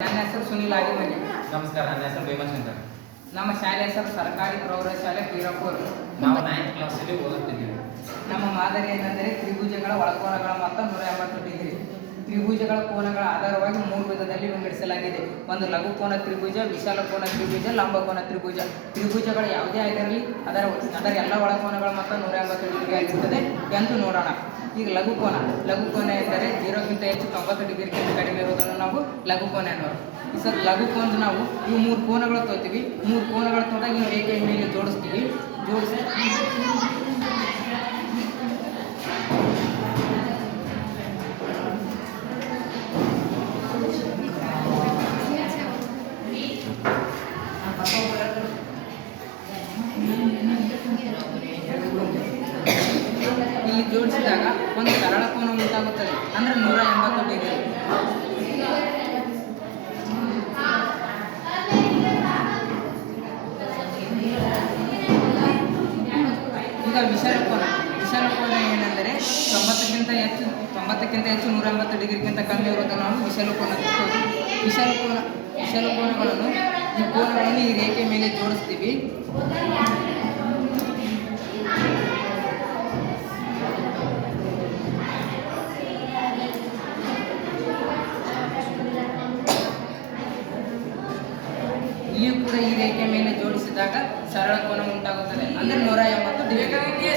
ನನ್ನ ಹೆಸರು ಸುನಿಲ್ ಆಗಿಮನಿ. ನಮಸ್ಕಾರ ನನ್ನ ಹೆಸರು ಭೀಮಶಂಕರ್. ನಮ್ಮ ಶಾಲೆ ಹೆಸರು ಸರ್ಕಾರಿ ಪ್ರೌಢಶಾಲೆ ಪೀರಪುರ್ ನಾವು ನೈನ್ತ್ ಕ್ಲಾಸಲ್ಲಿ ಓದುತ್ತಿದ್ದೀವಿ. ನಮ್ಮ ಮಾದರಿ ಏನಂದ್ರೆ ತ್ರಿಭುಜಗಳ ಒಳಕೋನಗಳ ಮೊತ್ತ ನೂರ ಎಂಬತ್ತು ಡಿಗ್ರಿ. ತ್ರಿಭುಜಗಳ ಕೋನಗಳ ಆಧಾರವಾಗಿ ಮೂರು ವಿಧದಲ್ಲಿ ವಿಂಗಡಿಸಲಾಗಿದೆ. ಒಂದು ಲಘು ಕೋನ ತ್ರಿಭುಜ, ವಿಶಾಲ ಕೋನ ತ್ರಿಭುಜ, ಲಂಬ ಕೋನ ತ್ರಿಭುಜ. ತ್ರಿಭುಜಗಳು ಯಾವುದೇ ಆಗಿರಲಿ, ಅದರ ಅದರ ಎಲ್ಲ ಒಳಕೋನಗಳ ಮೊತ್ತ ನೂರ ಎಂಬತ್ತು ಡಿಗ್ರಿ ಆಗಿರುತ್ತದೆ ಎಂದು ನೋಡೋಣ. ಈಗ ಲಘು ಕೋನ. ಲಘು ಕೋನ ಎಂದರೆ ಜೀರೋಕ್ಕಿಂತ ಹೆಚ್ಚು ತೊಂಬತ್ತು ಡಿಗ್ರಿಗಿಂತ ಕಡಿಮೆ ಇರುವುದನ್ನು ನಾವು ಲಘು ಕೋನ ಎನ್ನುವರು. ಸರ್ ಲಘು ಕೋನದ ನಾವು ಈ ಮೂರು ಕೋನಗಳು ತೋತೀವಿ ಮೂರು ಕೋನಗಳು ತೊಗೊಂಡಾಗ ಈ ರೇಖೆಯ ಮೇಲೆ ಜೋಡಿಸ್ತೀವಿ ಜೋಡಿಸಿದಾಗ ಒಂದು ಸರಳ ಕೋನ ಉಂಟಾಗುತ್ತದೆ. ಅಂದ್ರೆ ನೂರ ಎಂಬತ್ತು ಡಿಗ್ರಿ. ಈಗ ವಿಶಾಲ ಕೋನ. ವಿಶಾಲ ಕೋನ ಏನೆಂದರೆ ತೊಂಬತ್ತಕ್ಕಿಂತ ಹೆಚ್ಚು ತೊಂಬತ್ತಕ್ಕಿಂತ ಹೆಚ್ಚು ನೂರ ಎಂಬತ್ತು ಡಿಗ್ರಿಗಿಂತ ಕಮ್ಮಿ ಇರುವುದನ್ನು ನಾವು ವಿಶಾಲ ಕೋನ. ವಿಶಾಲ ಕೋನ, ವಿಶಾಲ ಕೋನಗಳನ್ನು, ಈ ಕೋನಗಳನ್ನು ಈ ರೇಖೆ ಮೇಲೆ ಜೋಡಿಸ್ತೀವಿ. ಇಲ್ಲಿಯೂ ಕೂಡ ಈ ರೇಖೆ ಮೇಲೆ ಜೋಡಿಸಿದಾಗ ಸರಳ ಕೋನ ಉಂಟಾಗುತ್ತದೆ. ಅಂದರೆ ನೂರ ಎಂಬತ್ತು ಡಿಗ್ರಿ.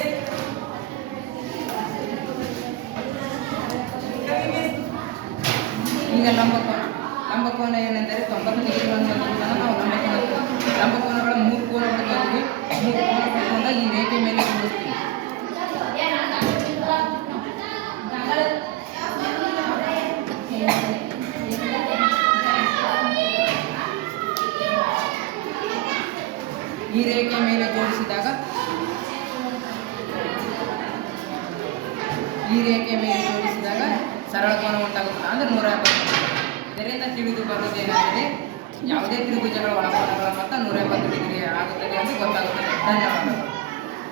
ಈಗ ಲಂಬಕೋನ ಲಂಬಕೋನ ಏನೆಂದರೆ ತೊಂಬತ್ತು ಡಿಗ್ರಿಗಳನ್ನು ಈ ರೇಖೆ ಮೇಲೆ ಜೋಡಿಸಿದಾಗ ಈ ರೇಖೆ ಮೇಲೆ ಜೋಡಿಸಿದಾಗ ಸರಳ ಕೋನ ಉಂಟಾಗುತ್ತದೆ. ಅಂದ್ರೆ ನೂರ ಎಪ್ಪತ್ತು. ಇದರಿಂದ ತಿಳಿದು ಬರುವುದೇನೆಂದರೆ ಯಾವುದೇ ತ್ರಿಭುಜಗಳ ಒಳಕೋನಗಳ ಮೊತ್ತ ನೂರ ಎಪ್ಪತ್ತು ಡಿಗ್ರಿ ಆಗುತ್ತದೆ ಎಂದು ಗೊತ್ತಾಗುತ್ತದೆ. ಧನ್ಯವಾದಗಳು.